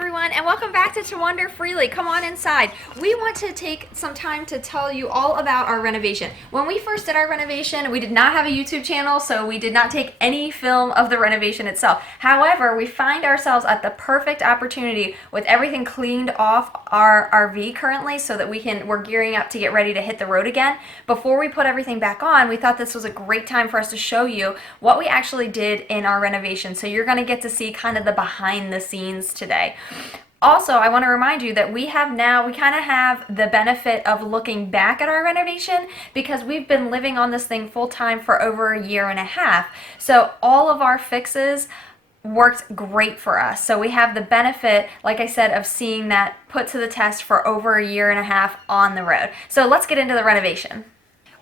everyone, and welcome back to Wander Freely. Come on inside. We want to take some time to tell you all about our renovation. When we first did our renovation, we did not have a YouTube channel, so we did not take any film of the renovation itself. However, we find ourselves at the perfect opportunity with everything cleaned off our RV currently so that we're gearing up to get ready to hit the road again. Before we put everything back on, we thought this was a great time for us to show you what we actually did in our renovation. So you're going to get to see kind of the behind the scenes today. Also, I want to remind you that we kind of have the benefit of looking back at our renovation because we've been living on this thing full time for over a year and a half. So all of our fixes worked great for us. So we have the benefit, like I said, of seeing that put to the test for over a year and a half on the road. So let's get into the renovation.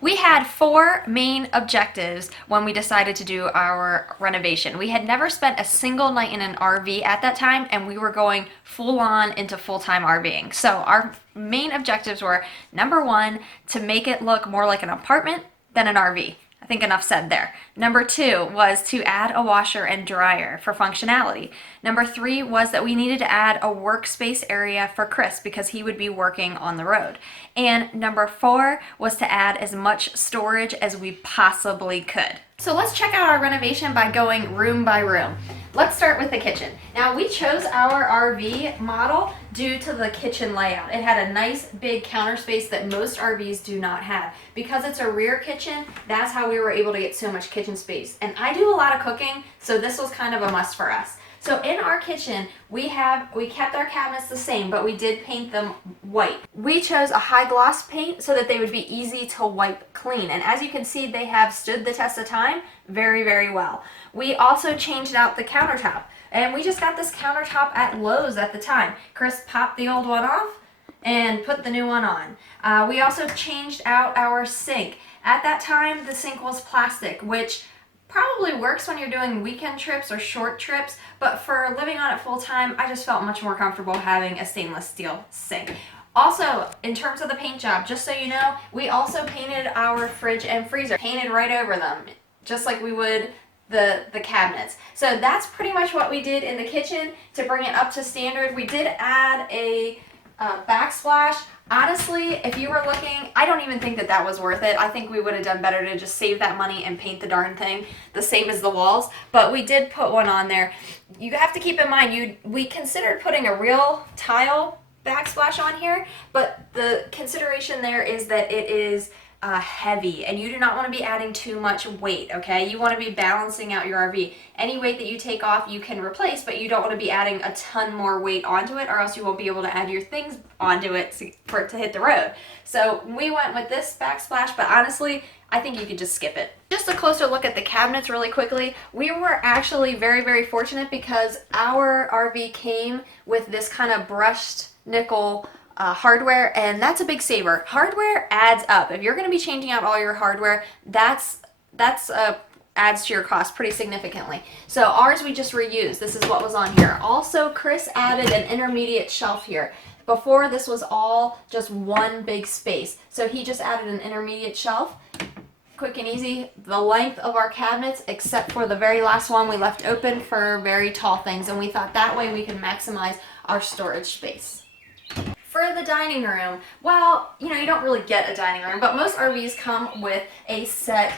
We had 4 main objectives when we decided to do our renovation. We had never spent a single night in an RV at that time, and we were going full on into full-time RVing. So our main objectives were, number 1, to make it look more like an apartment than an RV. I think enough said there. Number 2 was to add a washer and dryer for functionality. Number 3 was that we needed to add a workspace area for Chris because he would be working on the road. And number 4 was to add as much storage as we possibly could. So let's check out our renovation by going room by room. Let's start with the kitchen. Now we chose our RV model due to the kitchen layout. It had a nice big counter space that most RVs do not have. Because it's a rear kitchen, that's how we were able to get so much kitchen space. And I do a lot of cooking, so this was kind of a must for us. So in our kitchen, we kept our cabinets the same, but we did paint them white. We chose a high gloss paint so that they would be easy to wipe clean. And as you can see, they have stood the test of time very, very well. We also changed out the countertop. And we just got this countertop at Lowe's at the time. Chris popped the old one off and put the new one on. We also changed out our sink. At that time, the sink was plastic, which probably works when you're doing weekend trips or short trips, but for living on it full time, I just felt much more comfortable having a stainless steel sink. Also, in terms of the paint job, just so you know, we also painted our fridge and freezer, painted right over them, just like we would the cabinets. So that's pretty much what we did in the kitchen to bring it up to standard. We did add a backsplash. Honestly, if you were looking, I don't even think that was worth it. I think we would have done better to just save that money and paint the darn thing the same as the walls, but we did put one on there. You have to keep in mind, we considered putting a real tile backsplash on here, but the consideration there is that it is heavy, and you do not want to be adding too much weight, okay? You want to be balancing out your RV. Any weight that you take off, you can replace, but you don't want to be adding a ton more weight onto it, or else you won't be able to add your things onto it for it to hit the road. So we went with this backsplash, but honestly, I think you could just skip it. Just a closer look at the cabinets really quickly. We were actually very, very fortunate because our RV came with this kind of brushed nickel hardware, and that's a big saver. Hardware adds up. If you're going to be changing out all your hardware, that's adds to your cost pretty significantly. So ours we just reused. This is what was on here. Also, Chris added an intermediate shelf here. Before, this was all just one big space. So he just added an intermediate shelf. Quick and easy. The length of our cabinets, except for the very last one, we left open for very tall things, and we thought that way we can maximize our storage space. For the dining room, well, you don't really get a dining room, but most RVs come with a set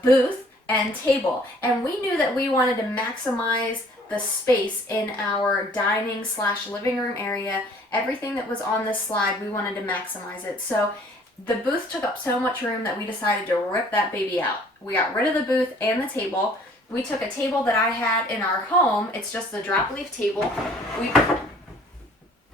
booth and table. And we knew that we wanted to maximize the space in our dining / living room area. Everything that was on this slide, we wanted to maximize it. So the booth took up so much room that we decided to rip that baby out. We got rid of the booth and the table. We took a table that I had in our home. It's just a drop leaf table. We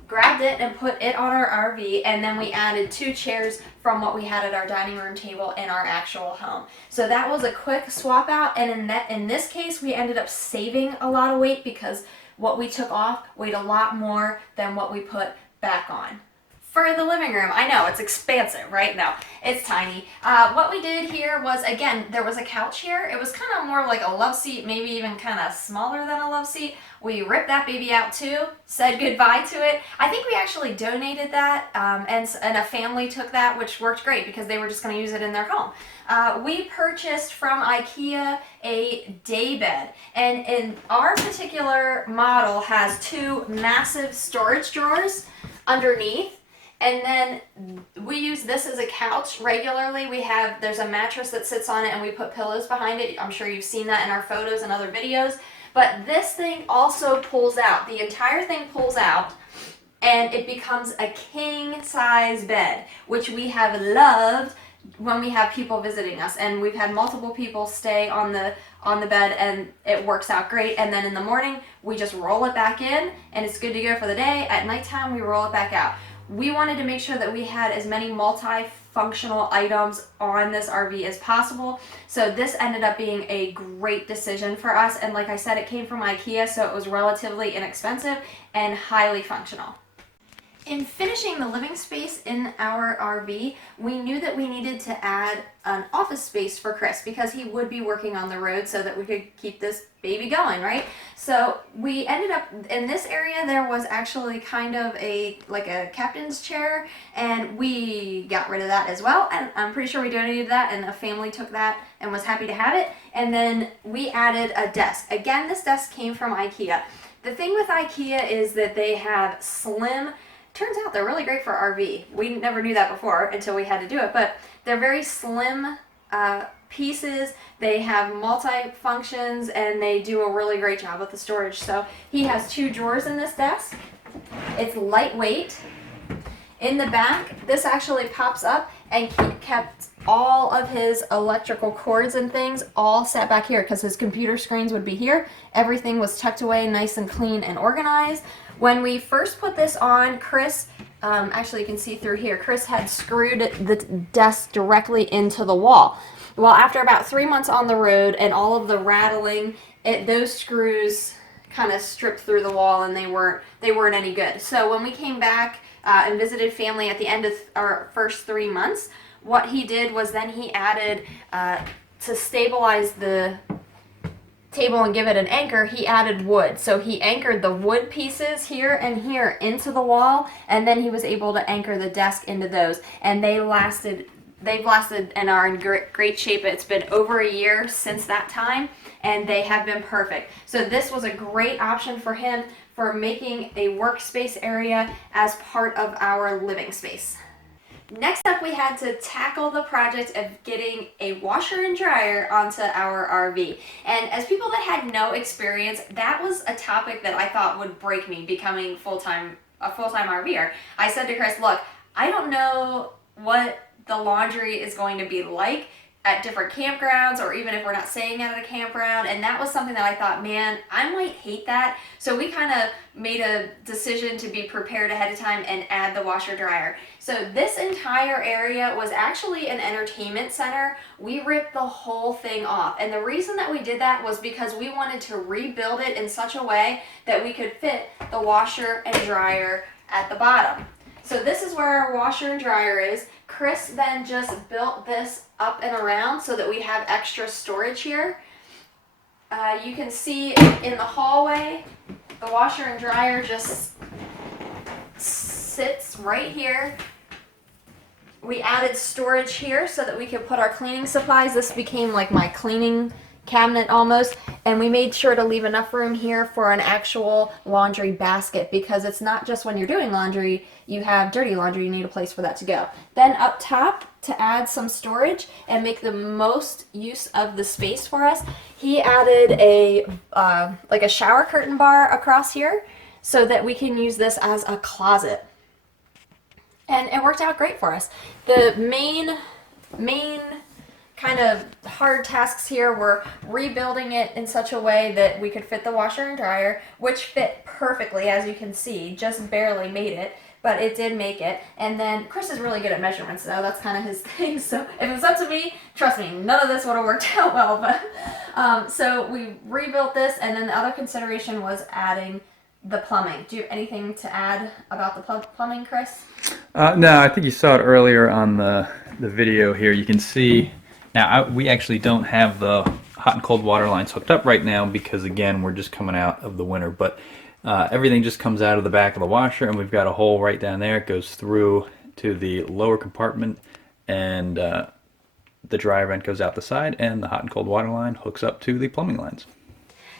grabbed it and put it on our RV, and then we added 2 chairs from what we had at our dining room table in our actual home. So that was a quick swap out, and in this case we ended up saving a lot of weight because what we took off weighed a lot more than what we put back on. For the living room. I know, it's expansive, right? No, it's tiny. What we did here was, again, there was a couch here. It was kind of more like a love seat, maybe even kind of smaller than a love seat. We ripped that baby out too, said goodbye to it. I think we actually donated that, and a family took that, which worked great because they were just going to use it in their home. We purchased from IKEA a day bed, and in our particular model has two massive storage drawers underneath. And then we use this as a couch regularly. There's a mattress that sits on it and we put pillows behind it. I'm sure you've seen that in our photos and other videos. But this thing also pulls out. The entire thing pulls out and it becomes a king size bed, which we have loved when we have people visiting us. And we've had multiple people stay on the bed and it works out great. And then in the morning, we just roll it back in and it's good to go for the day. At nighttime, we roll it back out. We wanted to make sure that we had as many multifunctional items on this RV as possible. So this ended up being a great decision for us. And like I said, it came from IKEA, so it was relatively inexpensive and highly functional. In finishing the living space in our RV, we knew that we needed to add an office space for Chris because he would be working on the road so that we could keep this baby going, right? So we ended up, in this area, there was actually kind of like a captain's chair, and we got rid of that as well. And I'm pretty sure we donated that, and a family took that and was happy to have it. And then we added a desk. Again, this desk came from IKEA. The thing with IKEA is that they have slim, turns out they're really great for RV. We never knew that before until we had to do it, but they're very slim pieces. They have multi-functions and they do a really great job with the storage. So he has two drawers in this desk. It's lightweight. In the back, this actually pops up and kept all of his electrical cords and things all set back here because his computer screens would be here. Everything was tucked away nice and clean and organized. When we first put this on, Chris, actually you can see through here, Chris had screwed the desk directly into the wall. Well, after about 3 months on the road and all of the rattling, those screws kind of stripped through the wall and they weren't any good. So when we came back and visited family at the end of our first 3 months, what he did was then he added, to stabilize the table and give it an anchor, he added wood. So he anchored the wood pieces here and here into the wall, and then he was able to anchor the desk into those. And they've lasted and are in great shape. It's been over a year since that time, and they have been perfect. So this was a great option for him for making a workspace area as part of our living space. Next up, we had to tackle the project of getting a washer and dryer onto our RV. And as people that had no experience, that was a topic that I thought would break me becoming a full-time RVer. I said to Chris, look, I don't know what the laundry is going to be like at different campgrounds, or even if we're not staying at a campground. And that was something that I thought, man, I might hate that. So we kind of made a decision to be prepared ahead of time and add the washer dryer. So this entire area was actually an entertainment center. We ripped the whole thing off. And the reason that we did that was because we wanted to rebuild it in such a way that we could fit the washer and dryer at the bottom. So this is where our washer and dryer is. Chris then just built this up and around so that we have extra storage here. You can see in the hallway, the washer and dryer just sits right here. We added storage here so that we could put our cleaning supplies. This became like my cleaning cabinet almost, and we made sure to leave enough room here for an actual laundry basket, because it's not just when you're doing laundry, you have dirty laundry, you need a place for that to go. Then up top, to add some storage and make the most use of the space for us, he added a like a shower curtain bar across here so that we can use this as a closet. And it worked out great for us. The main kind of hard tasks here were rebuilding it in such a way that we could fit the washer and dryer, which fit perfectly, as you can see, just barely made it, but it did make it. And then Chris is really good at measurements, though. That's kind of his thing. So if it was up to me, trust me, none of this would have worked out well. But so we rebuilt this, and then the other consideration was adding the plumbing. Do you have anything to add about the plumbing, Chris? No, I think you saw it earlier on the video here. You can see now we actually don't have the hot and cold water lines hooked up right now because again we're just coming out of the winter. But everything just comes out of the back of the washer, and we've got a hole right down there. It goes through to the lower compartment, and the dry vent goes out the side, and the hot and cold water line hooks up to the plumbing lines.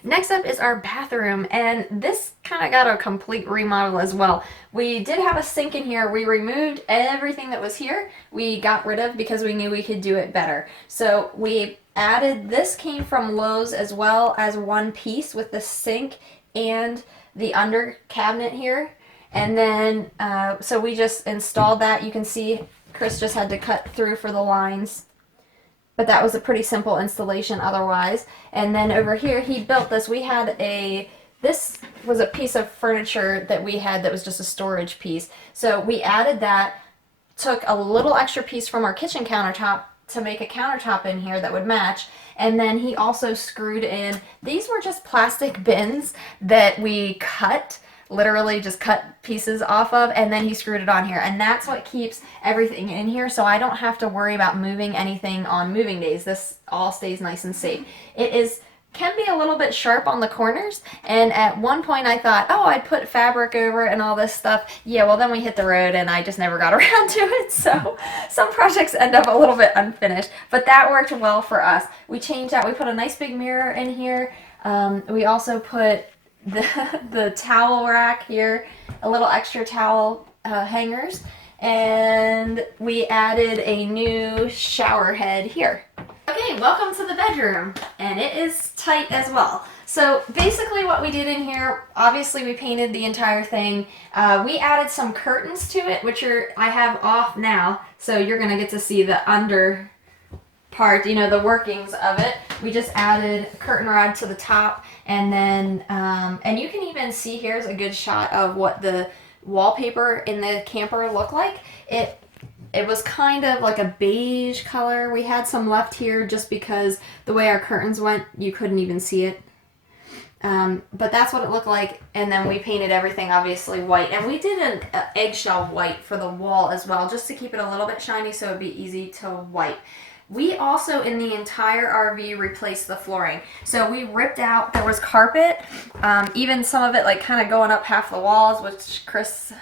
Next up is our bathroom, and this kind of got a complete remodel as well. We did have a sink in here. We removed everything that was here. We got rid of because we knew we could do it better. So we added, this came from Lowe's as well as one piece with the sink and the under cabinet here. And then, so we just installed that. You can see Chris just had to cut through for the lines. But that was a pretty simple installation otherwise. And then over here, he built this. We had this was a piece of furniture that we had that was just a storage piece. So we added that, took a little extra piece from our kitchen countertop to make a countertop in here that would match. And then he also screwed in, these were just plastic bins that we cut, literally just cut pieces off of, and then he screwed it on here, and that's what keeps everything in here, so I don't have to worry about moving anything on moving days. This all stays nice and safe. It can be a little bit sharp on the corners, and at one point I thought, oh, I'd put fabric over it and all this stuff. Yeah, well then we hit the road and I just never got around to it, so some projects end up a little bit unfinished, but that worked well for us. We changed out, we put a nice big mirror in here. We also put the towel rack here, a little extra towel hangers, and we added a new shower head here. Okay, welcome to the bedroom, and it is tight as well. So basically what we did in here, obviously we painted the entire thing. We added some curtains to it, which I have off now, so you're gonna get to see the under part, you know, the workings of it. We just added a curtain rod to the top, and then and you can even see, here's a good shot of what the wallpaper in the camper looked like. It was kind of like a beige color. We had some left here just because the way our curtains went, you couldn't even see it. But that's what it looked like, and then we painted everything obviously white, and we did an eggshell white for the wall as well, just to keep it a little bit shiny so it'd be easy to wipe. We also, in the entire RV, replaced the flooring. So we ripped out, there was carpet, even some of it like kind of going up half the walls, which Chris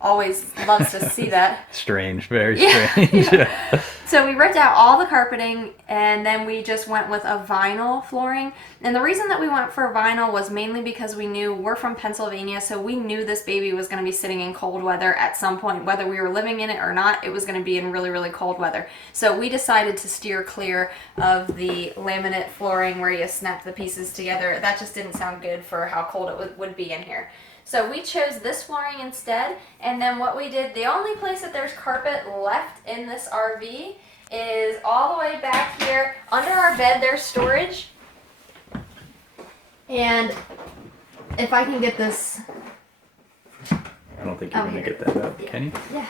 always loves to see that. Strange, very strange. Yeah. So we ripped out all the carpeting, and then we just went with a vinyl flooring. And the reason that we went for vinyl was mainly because we knew we're from Pennsylvania, so we knew this baby was going to be sitting in cold weather at some point. Whether we were living in it or not, it was going to be in really, really cold weather. So we decided to steer clear of the laminate flooring where you snap the pieces together. That just didn't sound good for how cold it would be in here. So we chose this flooring instead, and then what we did, the only place that there's carpet left in this RV is all the way back here. Under our bed there's storage, and if I can get this... I don't think you're going to get that out, can you? Yeah.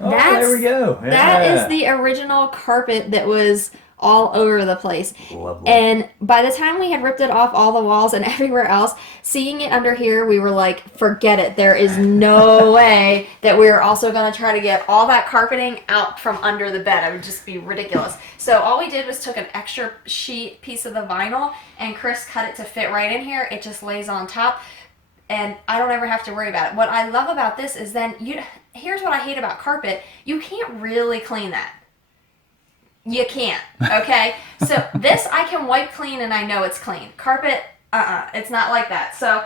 Oh, there we go. Yeah. That is the original carpet that was all over the place. Lovely. And by the time we had ripped it off all the walls and everywhere else, seeing it under here, we were like, forget it. There is no way that we are also going to try to get all that carpeting out from under the bed. It would just be ridiculous. So all we did was took an extra sheet piece of the vinyl, and Chris cut it to fit right in here. It just lays on top, and I don't ever have to worry about it. What I love about this is then here's what I hate about carpet. You can't really clean that. You can't, okay? So this I can wipe clean and I know it's clean. Carpet, it's not like that. So,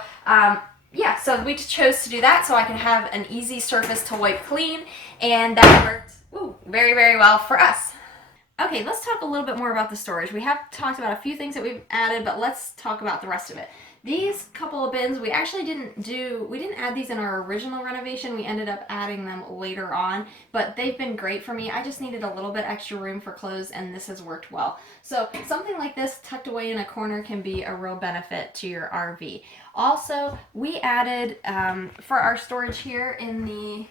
yeah, so we just chose to do that so I can have an easy surface to wipe clean, and that worked very, very well for us. Okay, let's talk a little bit more about the storage. We have talked about a few things that we've added, but let's talk about the rest of it. These couple of bins, we actually didn't add these in our original renovation. We ended up adding them later on, but they've been great for me. I just needed a little bit extra room for clothes, and this has worked well. So something like this tucked away in a corner can be a real benefit to your RV. Also, we added, for our storage here in the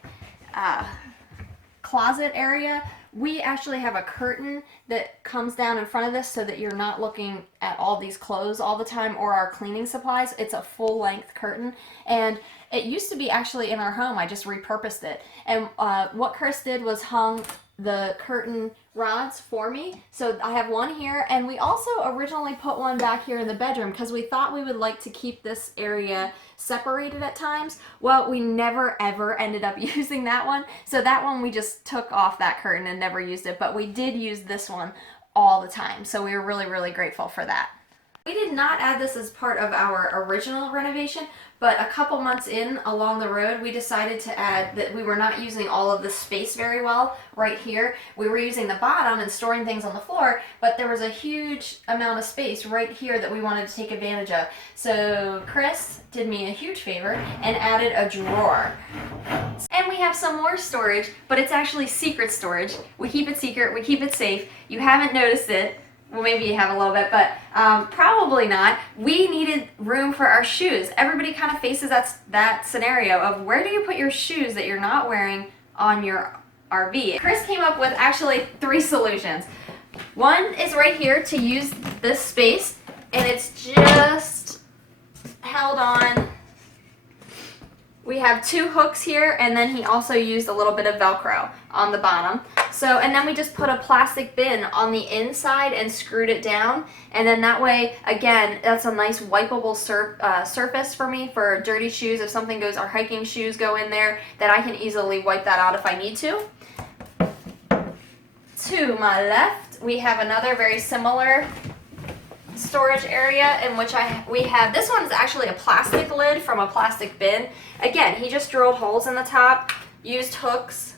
closet area, we actually have a curtain that comes down in front of this so that you're not looking at all these clothes all the time or our cleaning supplies. It's a full length curtain, and it used to be actually in our home. I just repurposed it. And what Chris did was hung the curtain rods for me. So I have one here, and we also originally put one back here in the bedroom because we thought we would like to keep this area separated at times. Well, we never ever ended up using that one. So that one we just took off that curtain and never used it, but we did use this one all the time. So we were really, really grateful for that. We did not add this as part of our original renovation, but a couple months in along the road, we decided to add that we were not using all of the space very well right here. We were using the bottom and storing things on the floor, but there was a huge amount of space right here that we wanted to take advantage of. So Chris did me a huge favor and added a drawer. And we have some more storage, but it's actually secret storage. We keep it secret, we keep it safe. You haven't noticed it. Well, maybe you have a little bit, but probably not. We needed room for our shoes. Everybody kind of faces that scenario of where do you put your shoes that you're not wearing on your RV? Chris came up with actually 3 solutions. One is right here to use this space, and it's just held on. We have 2 hooks here, and then he also used a little bit of Velcro on the bottom. So, and then we just put a plastic bin on the inside and screwed it down. And then that way, again, that's a nice wipeable surface for me for dirty shoes. If something goes, our hiking shoes go in there, that I can easily wipe that out if I need to. To my left, we have another very similar storage area in which we have, this one is actually a plastic lid from a plastic bin. Again, he just drilled holes in the top, used hooks.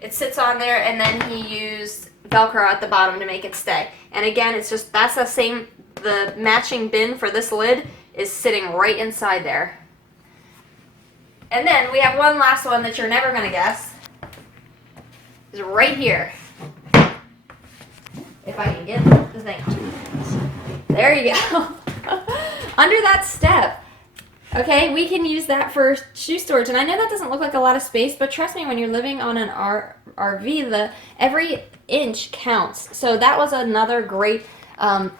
It sits on there, and then he used Velcro at the bottom to make it stay. And again, it's just, that's the same, the matching bin for this lid is sitting right inside there. And then we have one last one that you're never gonna guess. Is right here. If I can get the thing. There you go. Under that step. Okay, we can use that for shoe storage. And I know that doesn't look like a lot of space, but trust me, when you're living on an RV, every inch counts. So that was another great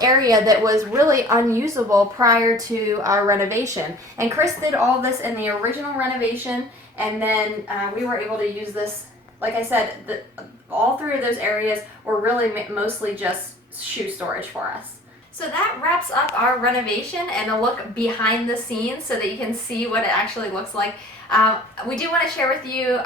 area that was really unusable prior to our renovation. And Chris did all this in the original renovation, and then we were able to use this. Like I said, all 3 of those areas were really mostly just shoe storage for us. So that wraps up our renovation and a look behind the scenes so that you can see what it actually looks like. We do want to share with you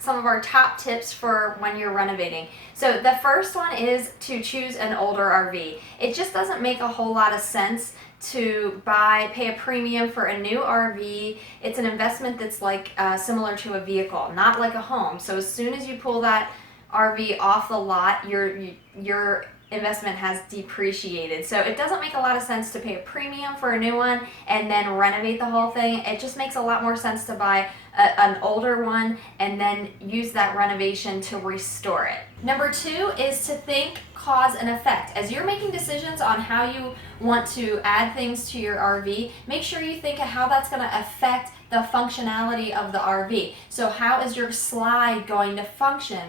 some of our top tips for when you're renovating. So the first one is to choose an older RV. It just doesn't make a whole lot of sense to pay a premium for a new RV. It's an investment that's like similar to a vehicle, not like a home. So as soon as you pull that RV off the lot, your investment has depreciated. So it doesn't make a lot of sense to pay a premium for a new one and then renovate the whole thing. It just makes a lot more sense to buy an older one and then use that renovation to restore it. Number 2 is to think cause and effect. As you're making decisions on how you want to add things to your RV, make sure you think of how that's going to affect the functionality of the RV. So how is your slide going to function?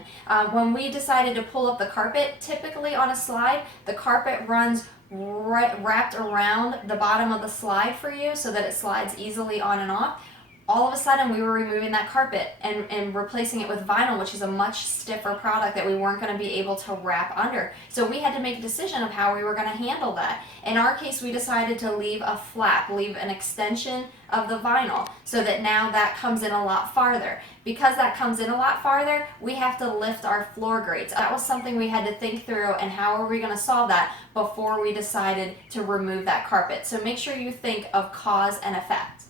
When we decided to pull up the carpet, typically on a slide, the carpet runs wrapped around the bottom of the slide for you so that it slides easily on and off. All of a sudden we were removing that carpet and replacing it with vinyl, which is a much stiffer product that we weren't going to be able to wrap under. So we had to make a decision of how we were going to handle that. In our case, we decided to leave a flap, leave an extension of the vinyl so that now that comes in a lot farther. Because that comes in a lot farther, we have to lift our floor grates. That was something we had to think through, and how are we going to solve that before we decided to remove that carpet. So make sure you think of cause and effect.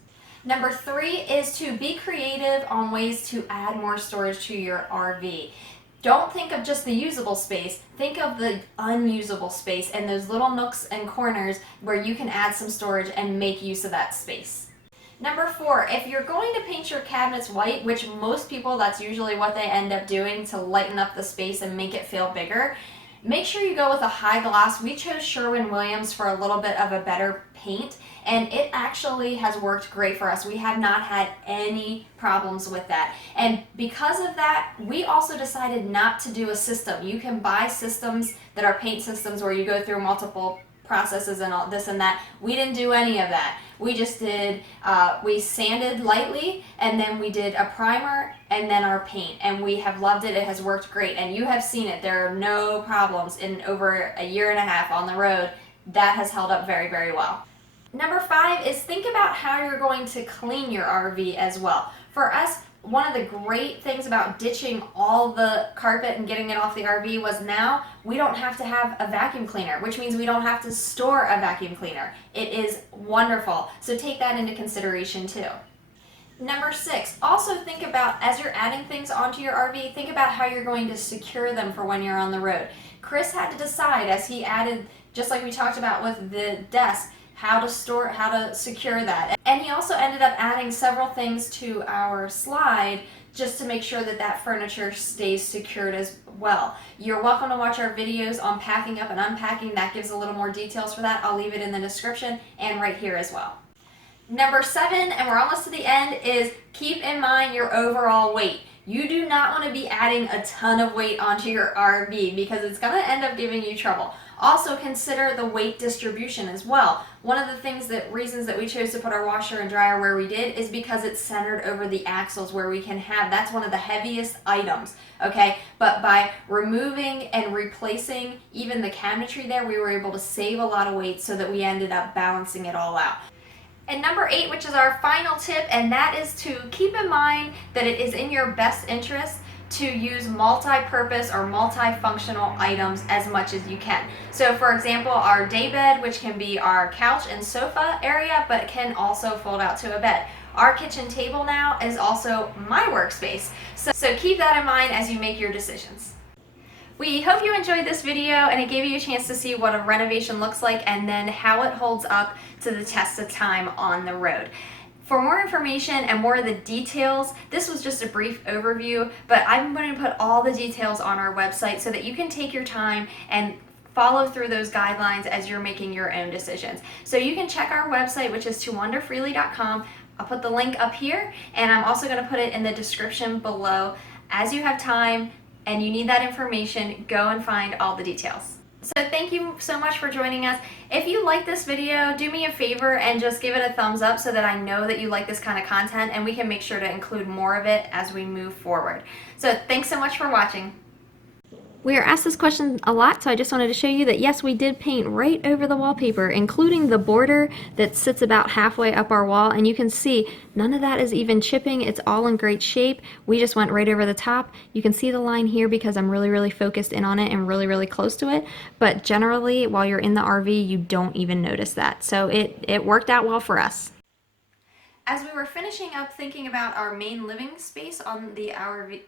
Number 3 is to be creative on ways to add more storage to your RV. Don't think of just the usable space, think of the unusable space and those little nooks and corners where you can add some storage and make use of that space. Number 4, if you're going to paint your cabinets white, which most people, that's usually what they end up doing to lighten up the space and make it feel bigger, Make sure you go with a high gloss. We chose Sherwin-Williams for a little bit of a better paint, and it actually has worked great for us. We have not had any problems with that. And because of that, we also decided not to do a system. You can buy systems that are paint systems where you go through multiple processes and all this and that. We didn't do any of that. We just did, we sanded lightly, and then we did a primer and then our paint, and we have loved it. It has worked great, and you have seen it. There are no problems in over a year and a half on the road. That has held up very, very well. Number 5 is think about how you're going to clean your RV as well. For us, one of the great things about ditching all the carpet and getting it off the RV was now we don't have to have a vacuum cleaner, which means we don't have to store a vacuum cleaner. It is wonderful. So take that into consideration too. Number 6, also think about, as you're adding things onto your RV, think about how you're going to secure them for when you're on the road. Chris had to decide, as he added, just like we talked about with the desk, how to secure that. And he also ended up adding several things to our slide just to make sure that that furniture stays secured as well. You're welcome to watch our videos on packing up and unpacking. That gives a little more details for that. I'll leave it in the description and right here as well. Number 7, and we're almost to the end, is keep in mind your overall weight. You do not want to be adding a ton of weight onto your RV because it's going to end up giving you trouble. Also consider the weight distribution as well. One of the reasons that we chose to put our washer and dryer where we did is because it's centered over the axles where we can have, that's one of the heaviest items, okay? But by removing and replacing even the cabinetry there, we were able to save a lot of weight so that we ended up balancing it all out. And number 8, which is our final tip, and that is to keep in mind that it is in your best interest to use multi-purpose or multifunctional items as much as you can. So for example, our day bed, which can be our couch and sofa area, but can also fold out to a bed. Our kitchen table now is also my workspace. So keep that in mind as you make your decisions. We hope you enjoyed this video and it gave you a chance to see what a renovation looks like and then how it holds up to the test of time on the road. For more information and more of the details, this was just a brief overview, but I'm going to put all the details on our website so that you can take your time and follow through those guidelines as you're making your own decisions. So you can check our website, which is towanderfreely.com. I'll put the link up here, and I'm also going to put it in the description below. As you have time and you need that information, go and find all the details. So thank you so much for joining us. If you like this video, do me a favor and just give it a thumbs up so that I know that you like this kind of content and we can make sure to include more of it as we move forward. So thanks so much for watching. We are asked this question a lot, so I just wanted to show you that yes, we did paint right over the wallpaper, including the border that sits about halfway up our wall, and you can see none of that is even chipping. It's all in great shape. We just went right over the top. You can see the line here because I'm really focused in on it and really close to it, but generally while you're in the RV you don't even notice that. So it worked out well for us. As we were finishing up thinking about our main living space on the RV,